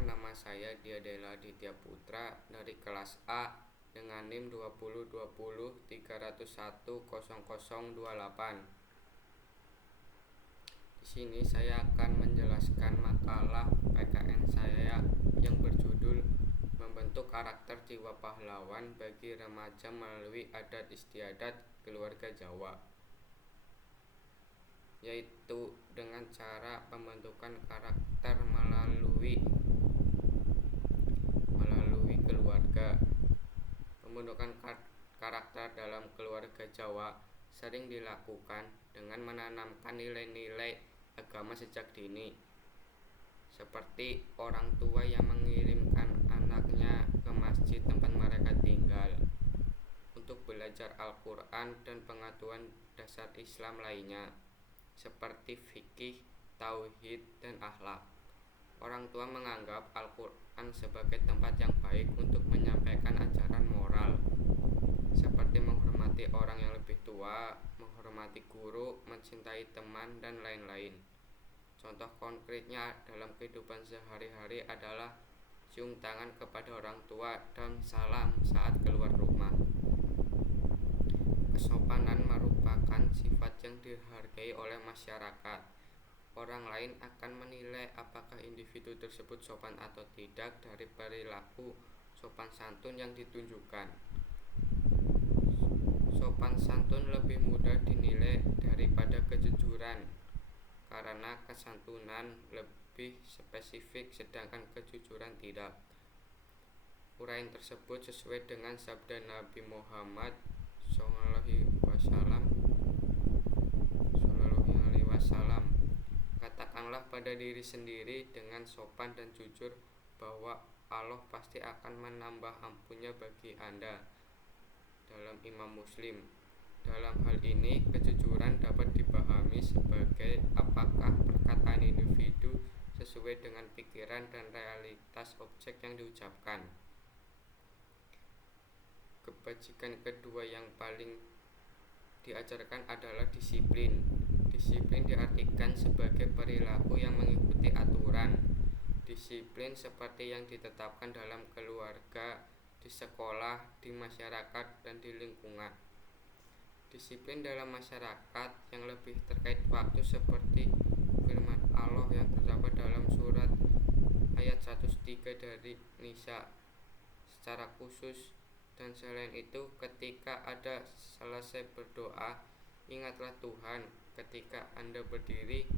Perkenalkan, nama saya Diadela Aditya Putra dari kelas A dengan NIM 202030100028. Di sini saya akan menjelaskan makalah PKN saya yang berjudul Membentuk Karakter Jiwa Pahlawan bagi Remaja Melalui Adat Istiadat Keluarga Jawa, yaitu dengan cara pembentukan karakter melalui keluarga. Pembentukan karakter dalam keluarga Jawa sering dilakukan dengan menanamkan nilai-nilai agama sejak dini, seperti orang tua yang mengirimkan anaknya ke masjid tempat mereka tinggal untuk belajar Al-Quran dan pengetahuan dasar Islam lainnya, seperti fikih, tauhid, dan akhlak. Orang tua menganggap Al-Quran sebagai tempat yang baik untuk menyampaikan ajaran moral, seperti menghormati orang yang lebih tua, menghormati guru, mencintai teman, dan lain-lain. Contoh konkretnya dalam kehidupan sehari-hari adalah cium tangan kepada orang tua dan salam saat keluar rumah. Kesopanan merupakan sifat yang dihargai oleh masyarakat. Orang lain akan menilai apakah individu tersebut sopan atau tidak dari perilaku sopan santun yang ditunjukkan. Sopan santun lebih mudah dinilai daripada kejujuran, karena kesantunan lebih spesifik sedangkan kejujuran tidak. Uraian tersebut sesuai dengan sabda Nabi Muhammad SAW. Katakanlah pada diri sendiri dengan sopan dan jujur bahwa Allah pasti akan menambah ampunnya bagi Anda. Dalam Imam Muslim. Dalam hal ini, kejujuran dapat dipahami sebagai apakah perkataan individu sesuai dengan pikiran dan realitas objek yang diucapkan. Kebajikan kedua yang paling diajarkan adalah disiplin. Disiplin diartikan sebagai perilaku yang mengikuti aturan. Disiplin seperti yang ditetapkan dalam keluarga, di sekolah, di masyarakat, dan di lingkungan. Disiplin dalam masyarakat yang lebih terkait waktu seperti firman Allah yang terdapat dalam surat ayat 103 dari Nisa secara khusus. Dan selain itu, ketika Anda selesai berdoa, ingatlah Tuhan ketika Anda berdiri,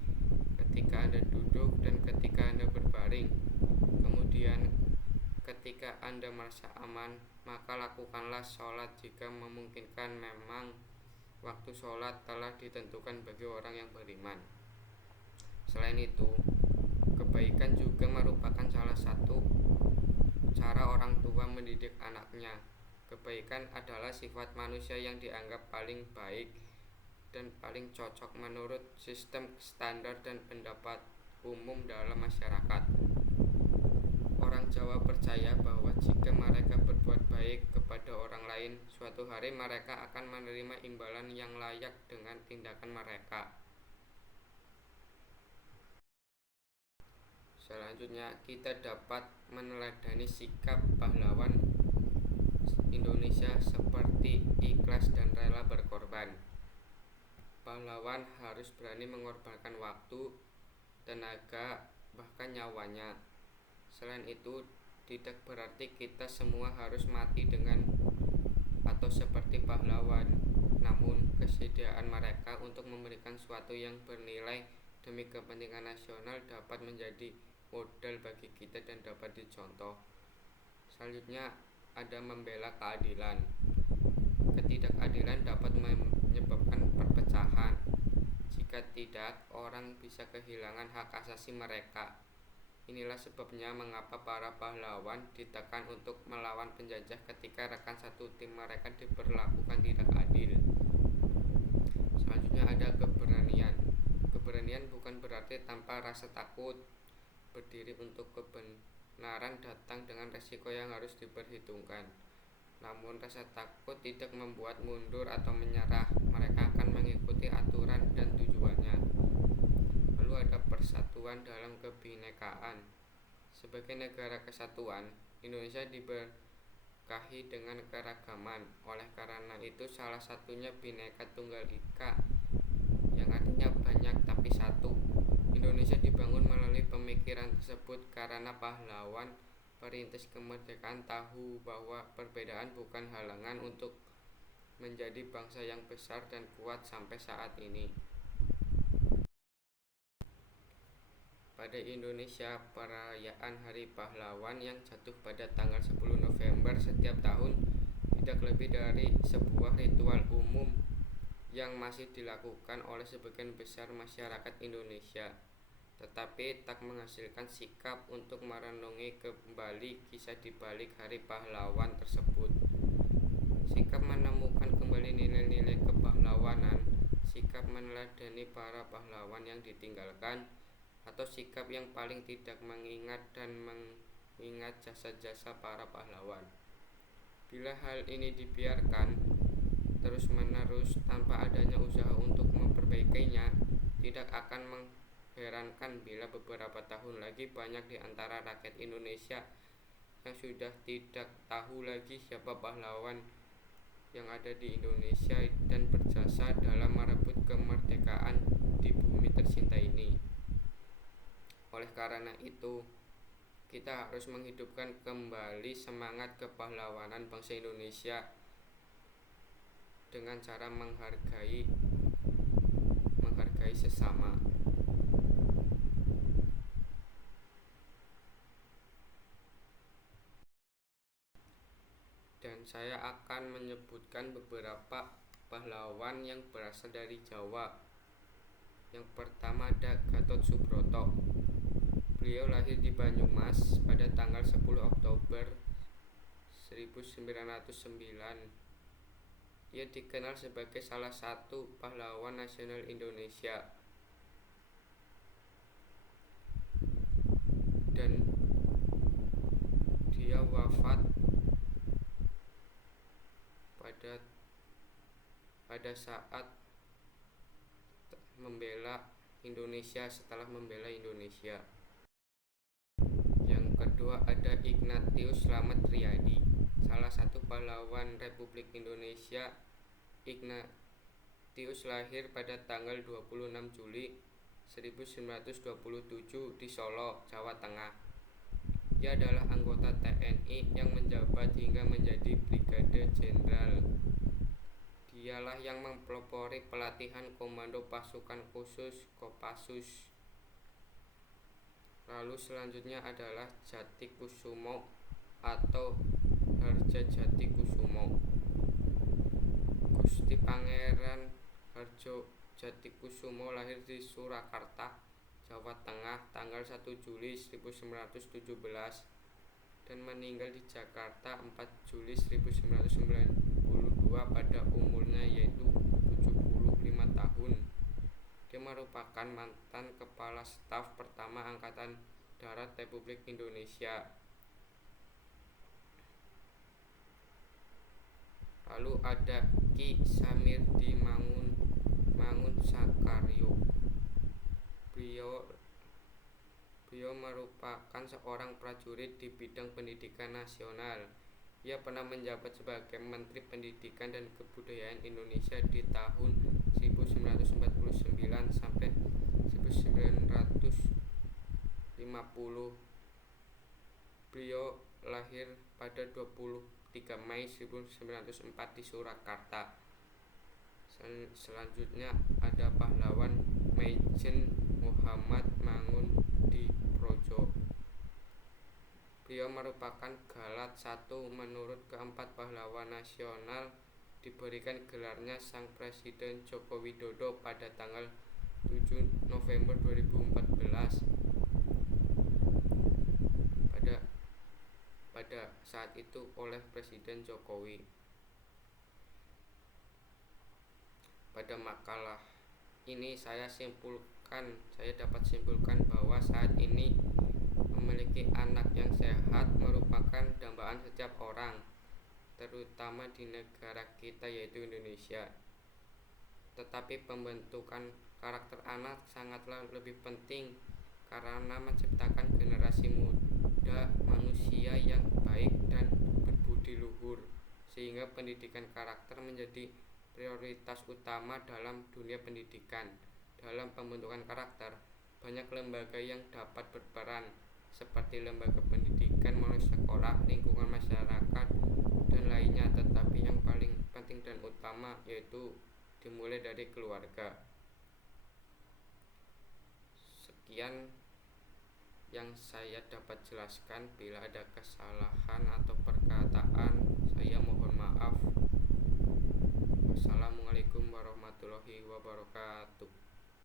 ketika Anda duduk, dan ketika Anda berbaring. Kemudian ketika Anda merasa aman, maka lakukanlah sholat jika memungkinkan. Memang waktu sholat telah ditentukan bagi orang yang beriman. Selain itu, kebaikan juga merupakan salah satu cara orang tua mendidik anaknya. Kebaikan adalah sifat manusia yang dianggap paling baik dan paling cocok menurut sistem standar dan pendapat umum dalam masyarakat. Orang Jawa percaya bahwa jika mereka berbuat baik kepada orang lain, suatu hari mereka akan menerima imbalan yang layak dengan tindakan mereka. Selanjutnya, kita dapat meneladani sikap pahlawan Indonesia seperti ikhlas dan rela berkorban. Pahlawan harus berani mengorbankan waktu, tenaga, bahkan nyawanya. Selain itu, tidak berarti kita semua harus mati dengan atau seperti pahlawan. Namun, kesediaan mereka untuk memberikan sesuatu yang bernilai demi kepentingan nasional dapat menjadi modal bagi kita dan dapat dicontoh. Selanjutnya, ada membela keadilan. Ketidakadilan dapat menyebabkan perpecahan. Jika tidak, orang bisa kehilangan hak asasi mereka. Inilah sebabnya mengapa para pahlawan ditekan untuk melawan penjajah ketika rekan satu tim mereka diperlakukan tidak adil. Selanjutnya ada keberanian. Keberanian bukan berarti tanpa rasa takut. Berdiri untuk kebenaran datang dengan resiko yang harus diperhitungkan. Namun rasa takut tidak membuat mundur atau menyerah. Mereka akan mengikuti aturan dan tujuannya. Lalu ada persatuan dalam kebinekaan. Sebagai negara kesatuan, Indonesia diberkahi dengan keragaman. Oleh karena itu, salah satunya Bhinneka Tunggal Ika, yang artinya banyak tapi satu. Indonesia dibangun melalui pemikiran tersebut karena pahlawan perintis kemerdekaan tahu bahwa perbedaan bukan halangan untuk menjadi bangsa yang besar dan kuat sampai saat ini. Pada Indonesia, perayaan Hari Pahlawan yang jatuh pada tanggal 10 November setiap tahun tidak lebih dari sebuah ritual umum yang masih dilakukan oleh sebagian besar masyarakat Indonesia, tetapi tak menghasilkan sikap untuk merenungi kembali kisah di balik Hari Pahlawan tersebut. Sikap menemukan kembali nilai-nilai kepahlawanan, sikap meneladani para pahlawan yang ditinggalkan, atau sikap yang paling tidak mengingat dan mengingat jasa-jasa para pahlawan. Bila hal ini dibiarkan terus-menerus tanpa adanya usaha untuk memperbaikinya, tidak akan mengherankan bila beberapa tahun lagi banyak di antara rakyat Indonesia yang sudah tidak tahu lagi siapa pahlawan yang ada di Indonesia dan berjasa dalam merebut kemerdekaan di bumi tercinta ini. Oleh karena itu, kita harus menghidupkan kembali semangat kepahlawanan bangsa Indonesia dengan cara menghargai sesama. Dan saya akan menyebutkan beberapa pahlawan yang berasal dari Jawa. Yang pertama ada Gatot Subroto. Beliau lahir di Banyumas pada tanggal 10 Oktober 1909. Ia dikenal sebagai salah satu pahlawan nasional Indonesia. Dan dia wafat pada saat membela Indonesia, setelah membela Indonesia. Yang kedua ada Ignatius Slamet Riyadi, salah satu pahlawan Republik Indonesia. Ignatius lahir pada tanggal 26 Juli 1927 di Solo, Jawa Tengah. Ia adalah anggota TNI yang menjabat hingga menjadi Brigade Jenderal. Dialah yang mempelopori pelatihan Komando Pasukan Khusus Kopassus. Lalu selanjutnya adalah Jatikusumo atau Harja Jatikusumo. Gusti Pangeran Harjo Jatikusumo lahir di Surakarta, Jawa Tengah tanggal 1 Juli 1917 dan meninggal di Jakarta 4 Juli 1992 pada umurnya yaitu 75 tahun. Dia merupakan mantan Kepala Staf Pertama Angkatan Darat Republik Indonesia. Lalu ada Ki Samirdi Mangun Sakaryo. Beliau merupakan seorang prajurit di bidang pendidikan nasional. Ia pernah menjabat sebagai Menteri Pendidikan dan Kebudayaan Indonesia di tahun 1949 sampai 1950. Beliau lahir pada 23 Mei 1904 di Surakarta. Selanjutnya ada pahlawan Maijen Muhammad Mangundiprojo. Beliau merupakan Galat 1 menurut keempat pahlawan nasional, diberikan gelarnya Sang Presiden Joko Widodo pada tanggal 7 November 2014. Pada saat itu oleh Presiden Jokowi. Pada makalah ini saya dapat simpulkan bahwa saat ini memiliki anak yang sehat merupakan dambaan setiap orang, terutama di negara kita yaitu Indonesia. Tetapi pembentukan karakter anak sangatlah lebih penting karena menciptakan generasi ada manusia yang baik dan berbudi luhur, sehingga pendidikan karakter menjadi prioritas utama dalam dunia pendidikan. Dalam pembentukan karakter, banyak lembaga yang dapat berperan, seperti lembaga pendidikan melalui sekolah, lingkungan masyarakat, dan lainnya. Tetapi yang paling penting dan utama yaitu dimulai dari keluarga. Sekian yang saya dapat jelaskan. Bila ada kesalahan atau perkataan, saya mohon maaf. Wassalamualaikum warahmatullahi wabarakatuh.